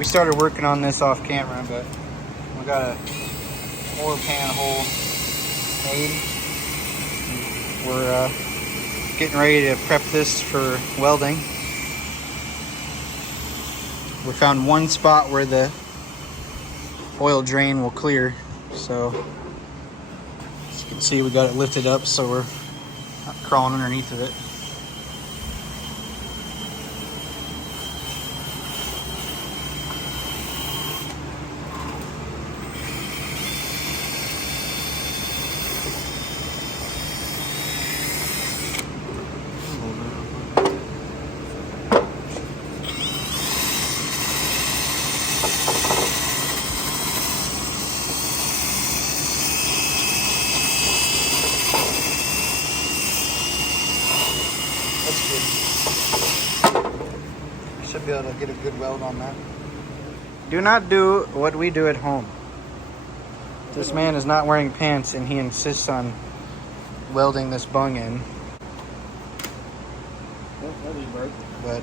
We started working on this off camera, but we got a oil pan hole made. We're getting ready to prep this for welding. We found one spot where the oil drain will clear, so as you can see, we got it lifted up so we're not crawling underneath of it. Should be able to get a good weld on that. Do not do what we do at home. This man is not wearing pants and he insists on welding this bung in. But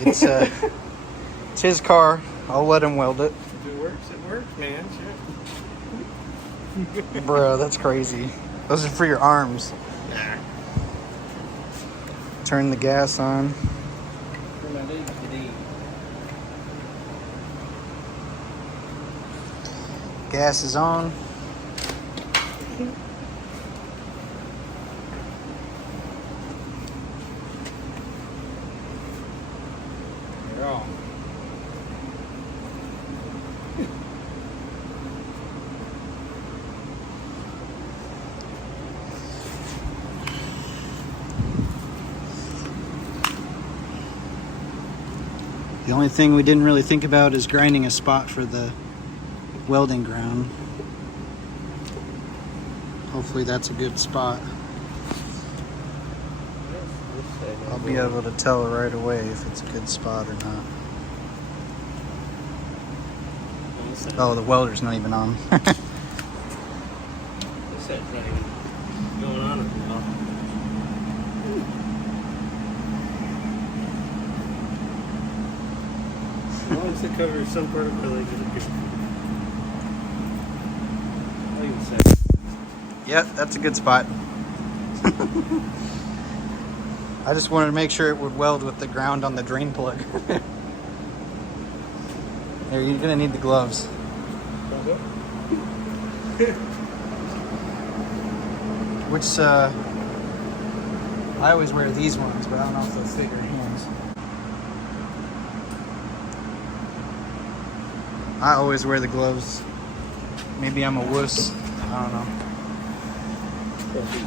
it's it's his car. I'll let him weld it. If it works, man. Sure. Bro, that's crazy. Those are for your arms. Nah. Turn the gas on. Gas is on. You're off. The only thing we didn't really think about is grinding a spot for the welding ground. Hopefully that's a good spot. I'll be able to tell right away if it's a good spot or not. Oh, the welder's not even on. This set's not even going on at all. As long as it covers some part of the leg, it'll be. I'll even say. Yep, that's a good spot. I just wanted to make sure it would weld with the ground on the drain plug. There, you're gonna need the gloves. Which I always wear these ones, but I don't know if they'll fit your hands. I always wear the gloves. Maybe I'm a wuss. I don't know.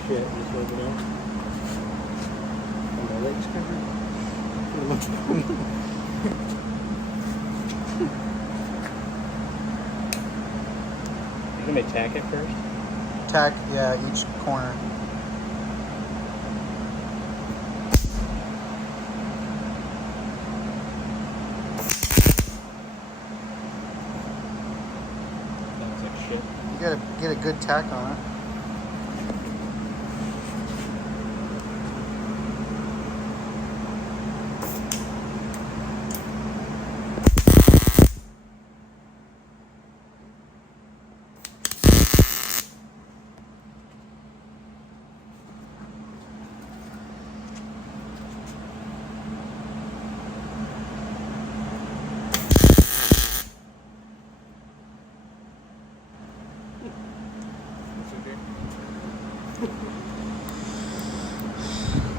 Shit, just rub it out. And my legs covered. You gonna tack it first? Tack, yeah, each corner. Sounds like shit. You gotta get a good tack on it.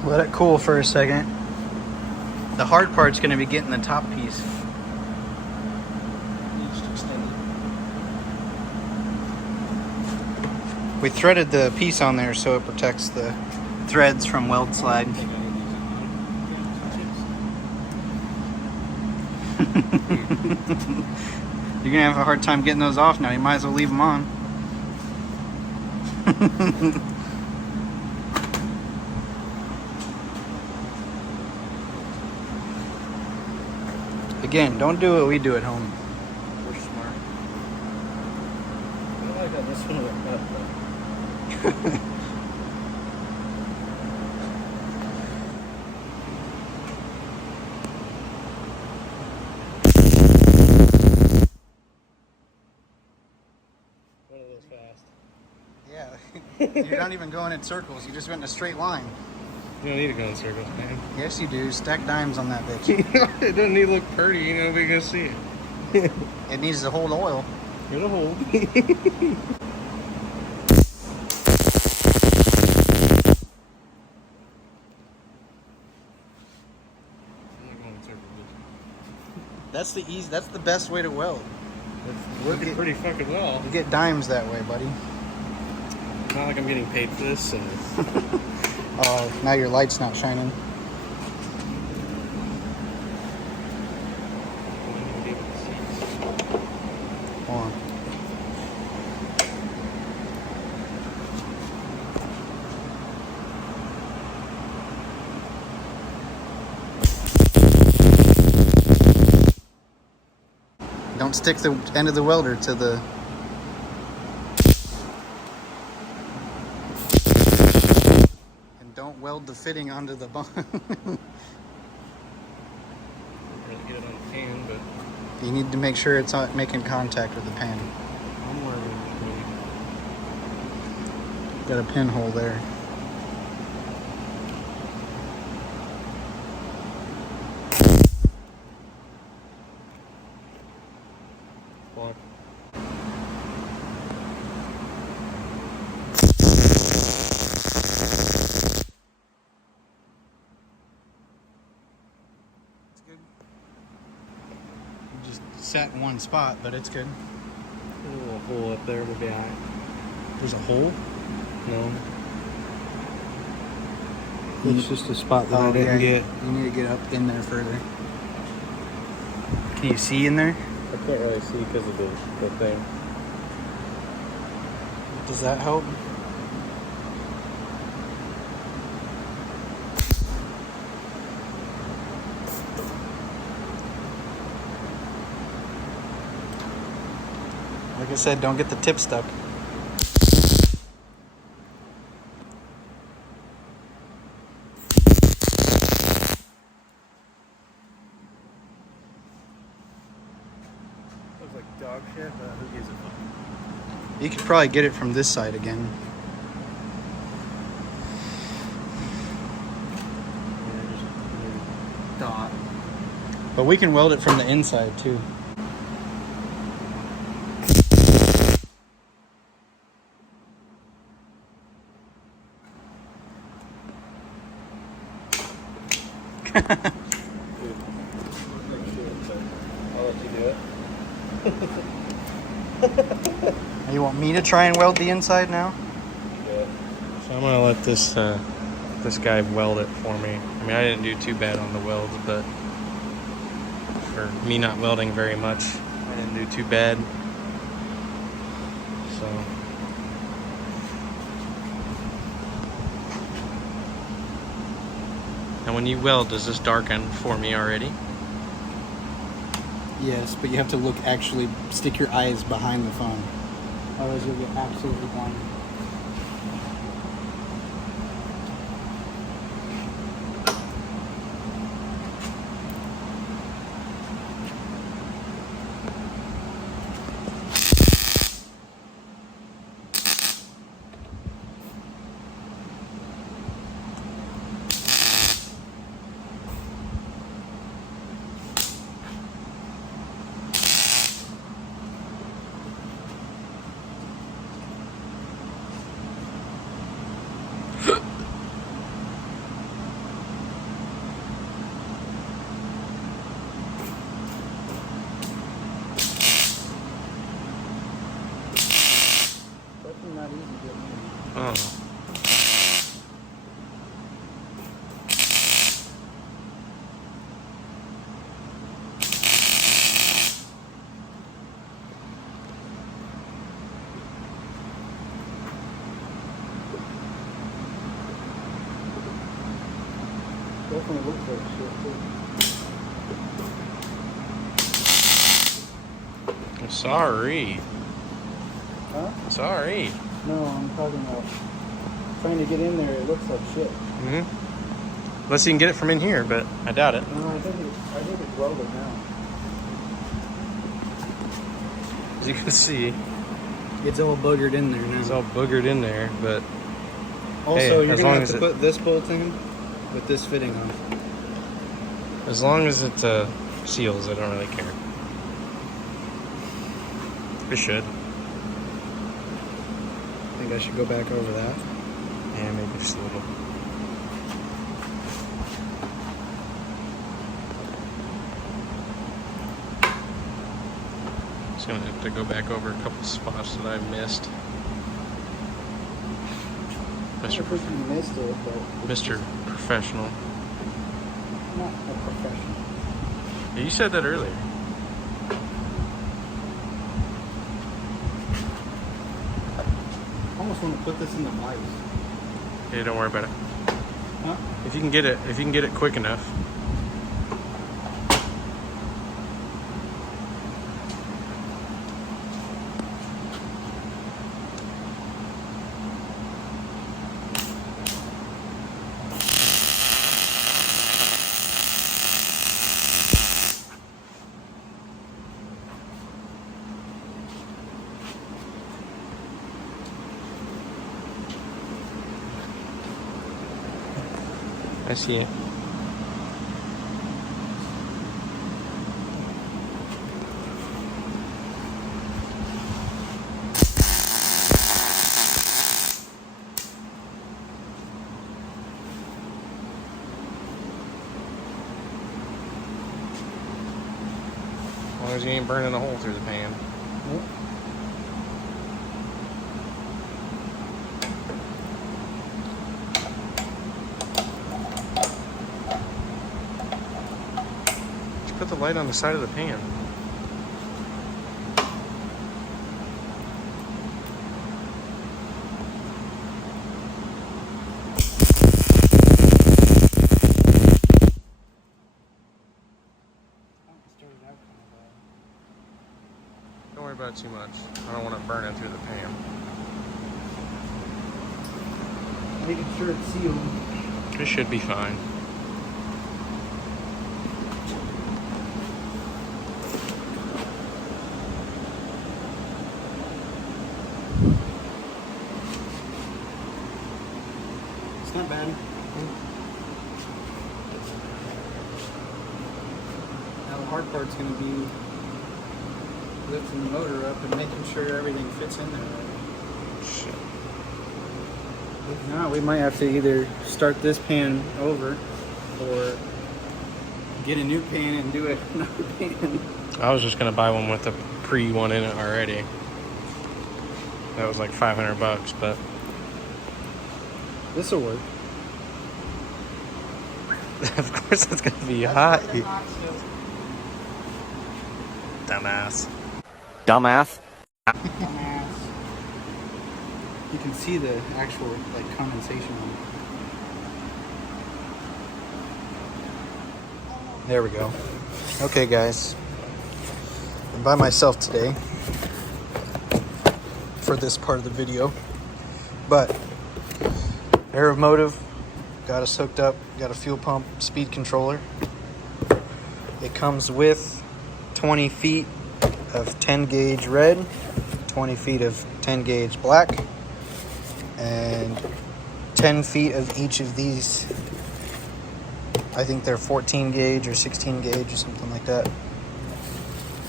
Let it cool for a second. The hard part's going to be getting the top piece. We threaded the piece on there so it protects the threads from weld slide. You're going to have a hard time getting those off now. You might as well leave them on. Again, don't do what we do at home. We're smart. I got this one worked out. You're not even going in circles. You just went in a straight line. You don't need to go in circles, man. Yes, you do. Stack dimes on that bitch. It doesn't need to look pretty. You know, nobody's gonna see it. It needs to hold oil. It'll hold. That's the easy. That's the best way to weld. It's working pretty fucking well. You get dimes that way, buddy. Not like I'm getting paid for this. So. Now your light's not shining. Hold on. Don't stick the end of the welder to the... And don't weld the fitting onto the bond. Really get it on the pan, but... You need to make sure it's not making contact with the pan. I'm worried. Got a pinhole there. Block. It's good. Just sat in one spot, but it's good. There's a little hole up there, but yeah. There's a hole? No. It's just a spot that I didn't get. You need to get up in there further. Can you see in there? I can't really see because of the thing. Does that help? Like I said, don't get the tip stuck. Looks like dog shit, but who gives a fuck? You could probably get it from this side again. Dot. But we can weld it from the inside too. I'll let you do it. You want me to try and weld the inside now? Yeah. So I'm gonna let this this guy weld it for me. I mean, I didn't do too bad on the welds, but for me not welding very much, I didn't do too bad. So. And when you weld, does this darken for me already? Yes, but you have to stick your eyes behind the phone. Otherwise you'll get absolutely blind. Not easy getting in. Oh. Definitely looks like shit too. Sorry. Huh? Sorry. No, I'm talking about trying to get in there. It looks like shit. Mm-hmm. Unless you can get it from in here, but I doubt it. No, I think it's welded now. As you can see, It's all boogered in there now. it's all boogered in there, but Also, Hey, you're as gonna long have as to it- put this bolt in with this fitting on. As long as it seals, I don't really care. It should. I think I should go back over that. Yeah, maybe just a little. Just gonna have to go back over a couple spots that I've missed. Mr. missed it, but Mr. Professional. not a professional. Yeah, you said that earlier. I almost want to put this in the ice. Yeah, don't worry about it. Huh? If you can get it quick enough. I see it. As long as you ain't burning a hole through the pan. Nope. Just put the light on the side of the pan. Don't worry about it too much. I don't want it burning through the pan. Making sure it's sealed. It should be fine. It's not bad. Now the hard part's going to be lifting the motor up and making sure everything fits in there. Shit. If not, we might have to either start this pan over or get a new pan and do another pan. I was just gonna buy one with a pre-one in it already. That was like $500, but This will work. of course it's gonna be hot. Dumbass. Dumbass. You can see the actual like condensation on it. There we go. Okay, guys. I'm by myself today for this part of the video, but Aeromotive got us hooked up, got a fuel pump, speed controller. It comes with 20 feet of 10 gauge red, 20 feet of 10 gauge black, and 10 feet of each of these. I think they're 14 gauge or 16 gauge or something like that.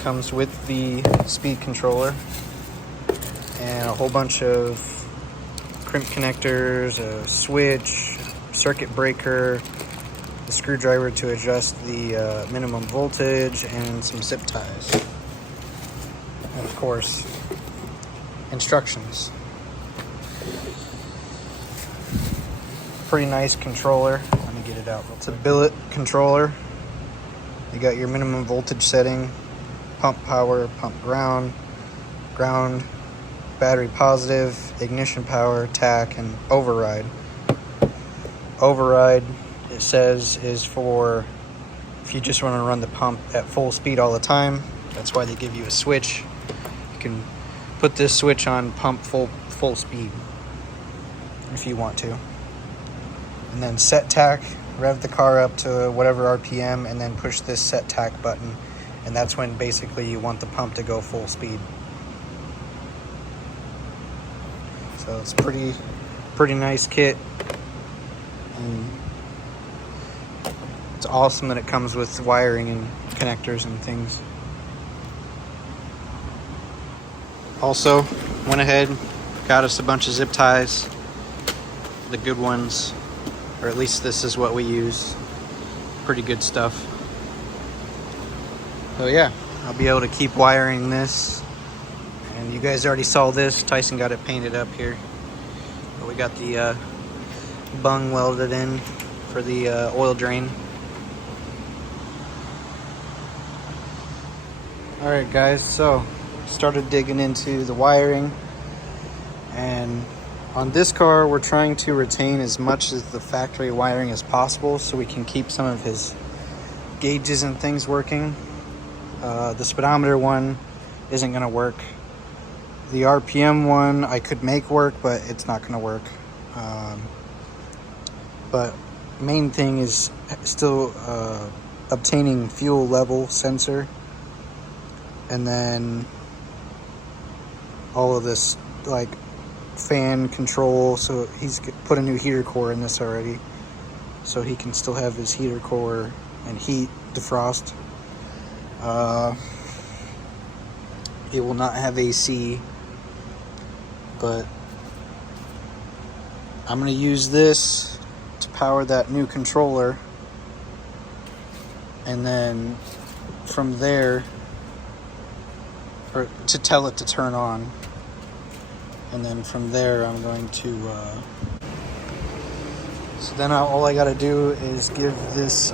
Comes with the speed controller and a whole bunch of crimp connectors, a switch, circuit breaker, the screwdriver to adjust the minimum voltage, and some zip ties. And of course, instructions. Pretty nice controller. Let me get it out. It's a billet controller. You got your minimum voltage setting, pump power, pump ground, ground, battery positive, ignition power, tack, and override. Override, it says, is for if you just want to run the pump at full speed all the time. That's why they give you a switch. You can put this switch on pump full speed if you want to. And then set tack, rev the car up to whatever RPM, and then push this set tack button. And that's when basically you want the pump to go full speed. So it's pretty Pretty nice kit. And it's awesome that it comes with wiring and connectors and things. Also, went ahead, got us a bunch of zip ties, the good ones, or at least this is what we use. Pretty good stuff. So yeah, I'll be able to keep wiring this. And you guys already saw this. Tyson got it painted up here. But we got the bung welded in for the oil drain. Alright guys, so started digging into the wiring, and on this car we're trying to retain as much of the factory wiring as possible so we can keep some of his gauges and things working. The speedometer one isn't going to work. The RPM one I could make work, but it's not going to work. But main thing is still obtaining fuel level sensor, and then all of this like fan control. So he's put a new heater core in this already, so he can still have his heater core and heat defrost. It will not have AC, but I'm going to use this to power that new controller, and then from there, or to tell it to turn on, and then from there I'm going to so then all I got to do is give this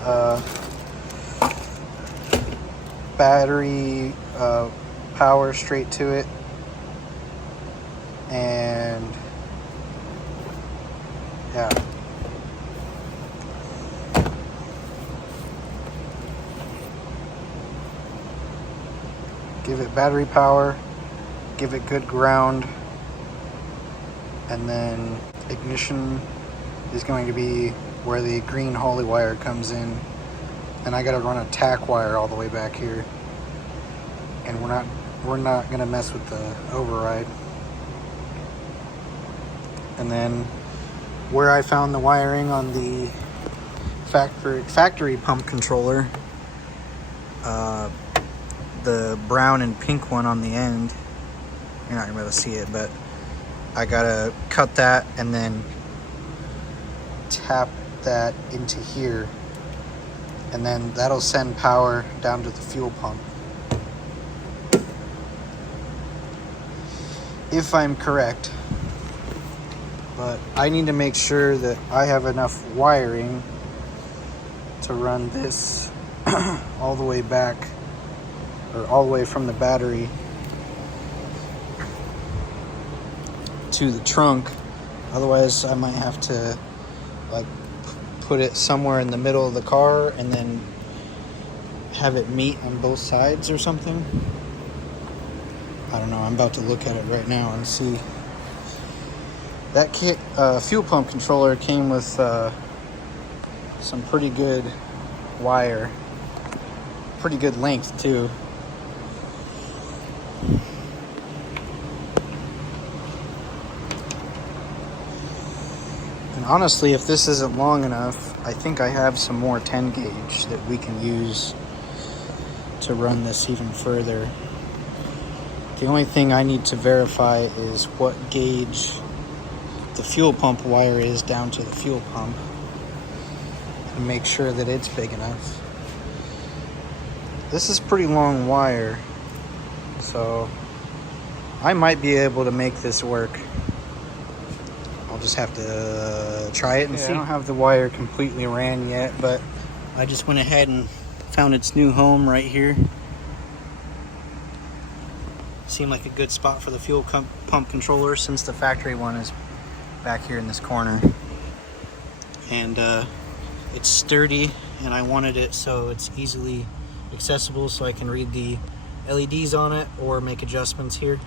battery power straight to it, and yeah, give it battery power, give it good ground, and then ignition is going to be where the green Holley wire comes in, and I got to run a tack wire all the way back here, and we're not going to mess with the override. And then where I found the wiring on the factory pump controller, the brown and pink one on the end, you're not gonna be able to see it, but I gotta cut that and then tap that into here, and then that'll send power down to the fuel pump, if I'm correct. But I need to make sure that I have enough wiring to run this all the way back, or all the way from the battery to the trunk. Otherwise I might have to like put it somewhere in the middle of the car and then have it meet on both sides or something. I don't know. I'm about to look at it right now and see. That fuel pump controller came with some pretty good wire, pretty good length too. And honestly, if this isn't long enough, I think I have some more 10 gauge that we can use to run this even further. The only thing I need to verify is what gauge the fuel pump wire is down to the fuel pump, and make sure that it's big enough. This is pretty long wire, so I might be able to make this work. I'll just have to try it and see. I don't have the wire completely ran yet, but I just went ahead and found its new home right here. Seemed like a good spot for the fuel pump controller, since the factory one is back here in this corner. And it's sturdy, and I wanted it so it's easily accessible, so I can read the LEDs on it or make adjustments here.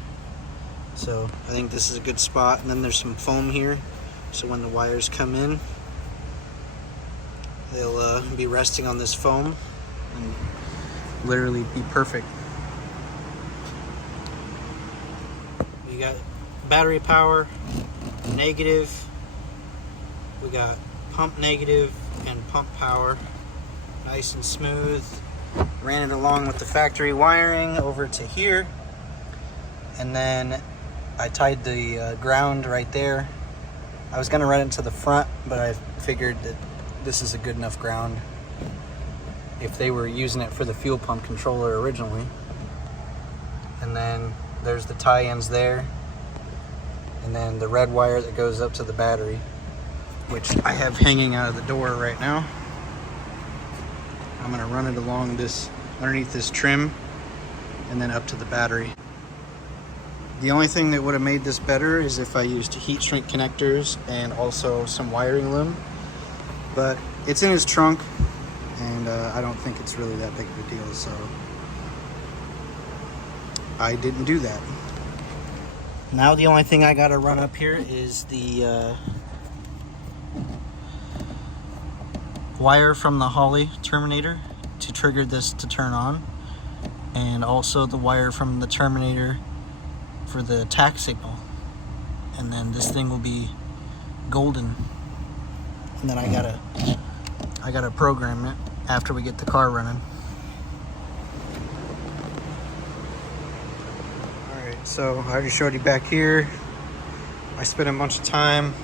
So I think this is a good spot. And then there's some foam here, so when the wires come in, they'll be resting on this foam and literally be perfect. You got battery power, negative, We got pump negative and pump power, nice and smooth. Ran it along with the factory wiring over to here, and then I tied the ground right there. I was gonna run it to the front, but I figured that this is a good enough ground if they were using it for the fuel pump controller originally. And then there's the tie-ins there, and then the red wire that goes up to the battery, which I have hanging out of the door right now. I'm gonna run it along this, underneath this trim, and then up to the battery. The only thing that would have made this better is if I used heat shrink connectors and also some wiring loom, but it's in his trunk, and I don't think it's really that big of a deal, so I didn't do that. Now the only thing I gotta run up here is the wire from the Holley Terminator to trigger this to turn on, and also the wire from the Terminator for the tack signal, and then this thing will be golden, and then I gotta program it after we get the car running. Alright, so I already showed you back here. I spent a bunch of time.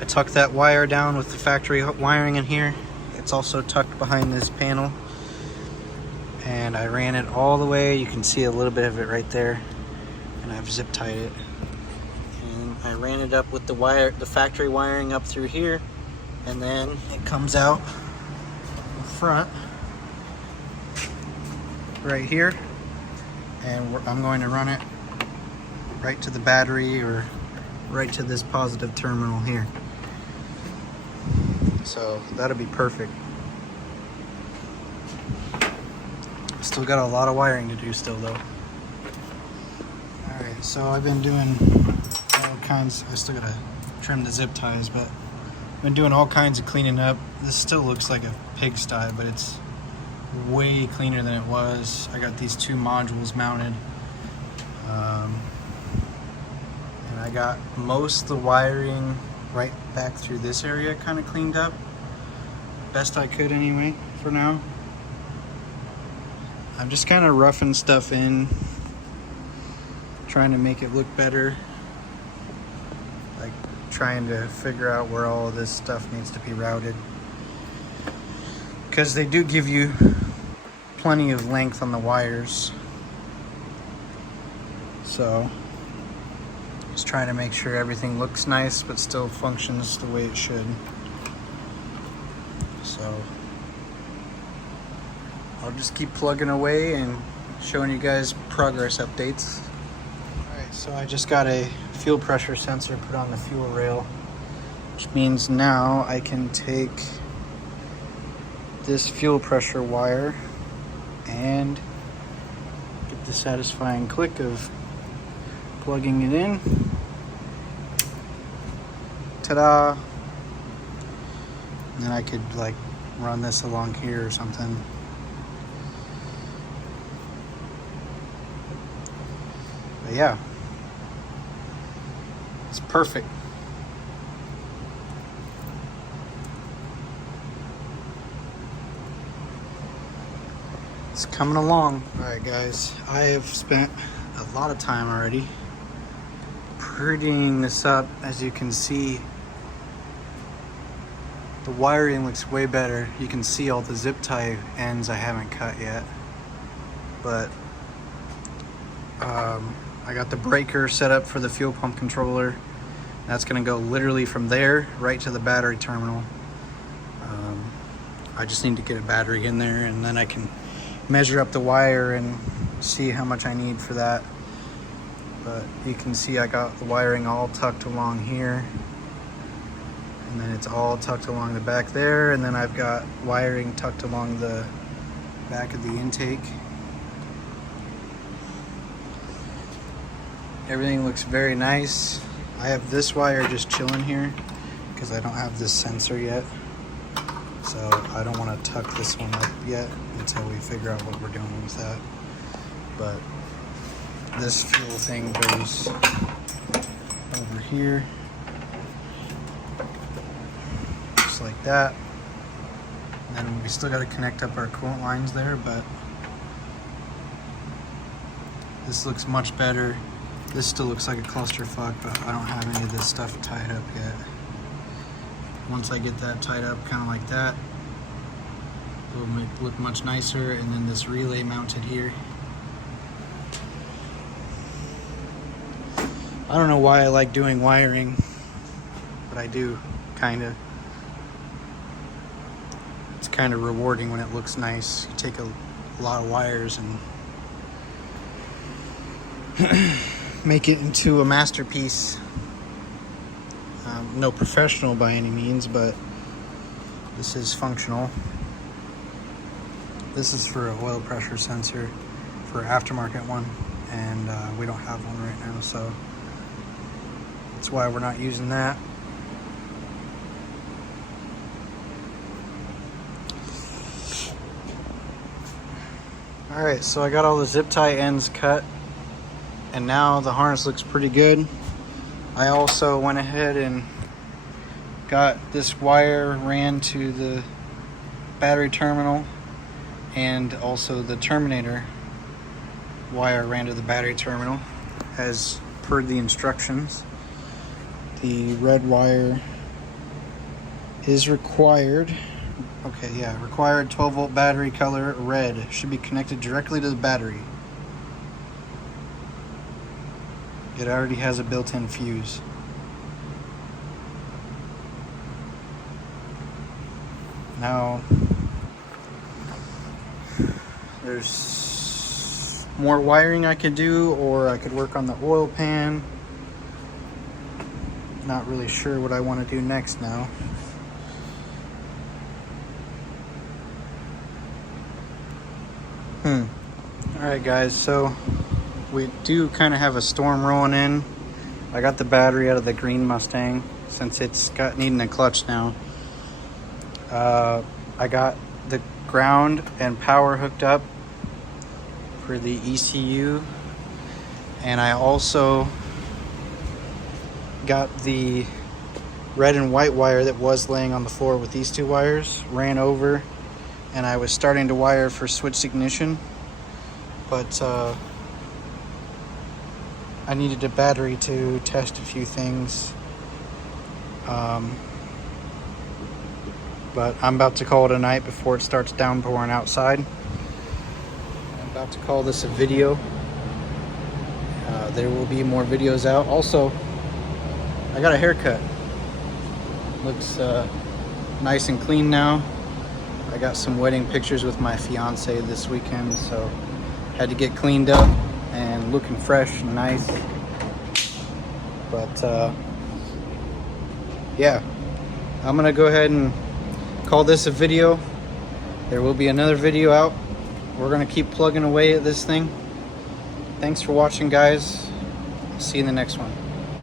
I tucked that wire down with the factory wiring in here. It's also tucked behind this panel, and I ran it all the way. You can see a little bit of it right there, and I've zip tied it, and I ran it up with the wire, the factory wiring up through here, and then it comes out the front right here, and I'm going to run it right to the battery or right to this positive terminal here. So that'll be perfect. Still got a lot of wiring to do still though. Alright, so I've been doing all kinds, I still gotta trim the zip ties, but I've been doing all kinds of cleaning up. This still looks like a pigsty, but it's way cleaner than it was. I got these two modules mounted. And I got most of the wiring right back through this area kind of cleaned up. Best I could anyway, for now. I'm just kind of roughing stuff in, trying to make it look better. Like trying to figure out where all of this stuff needs to be routed. Because they do give you plenty of length on the wires. So just trying to make sure everything looks nice but still functions the way it should. So I'll just keep plugging away and showing you guys progress updates. Alright, so I just got a fuel pressure sensor put on the fuel rail, which means now I can take this fuel pressure wire and get the satisfying click of plugging it in. Ta-da! And then I could like run this along here or something. But yeah, it's perfect. It's coming along. Alright guys, I have spent a lot of time already prettying this up. As you can see, the wiring looks way better. You can see all the zip tie ends I haven't cut yet. But I got the breaker set up for the fuel pump controller. That's gonna go literally from there right to the battery terminal. I just need to get a battery in there, and then I can measure up the wire and see how much I need for that. But you can see I got the wiring all tucked along here, and then it's all tucked along the back there, and then I've got wiring tucked along the back of the intake. Everything looks very nice. I have this wire just chilling here because I don't have this sensor yet, so I don't want to tuck this one up yet until we figure out what we're doing with that. But this fuel thing goes over here. like that. And then we still got to connect up our coolant lines there, but this looks much better. This still looks like a clusterfuck, but I don't have any of this stuff tied up yet. Once I get that tied up kind of like that, it'll make it look much nicer. And then this relay mounted here. I don't know why I like doing wiring, but I do, kind of. It's kind of rewarding when it looks nice. You take a lot of wires and make it into a masterpiece. No professional by any means, but this is functional. This is for an oil pressure sensor, for aftermarket one, and we don't have one right now, so that's why we're not using that. Alright, so I got all the zip tie ends cut, and now the harness looks pretty good. I also went ahead and got this wire ran to the battery terminal, and also the Terminator wire ran to the battery terminal as per the instructions. The red wire is required. Okay, yeah, required 12 volt battery color red. Should be connected directly to the battery. It already has a built-in fuse. Now, there's more wiring I could do, or I could work on the oil pan. Not really sure what I want to do next now. Alright guys, so we do kind of have a storm rolling in. I got the battery out of the green Mustang since it's needing a clutch now. I got the ground and power hooked up for the ECU, and I also got the red and white wire that was laying on the floor with these two wires, ran over, and I was starting to wire for switched ignition, but I needed a battery to test a few things. But I'm about to call it a night before it starts downpouring outside. I'm about to call this a video. There will be more videos out. Also, I got a haircut. Looks nice and clean now. I got some wedding pictures with my fiance this weekend, so had to get cleaned up and looking fresh and nice. But yeah, I'm gonna go ahead and call this a video. There will be another video out. We're gonna keep plugging away at this thing. Thanks for watching, guys. See you in the next one.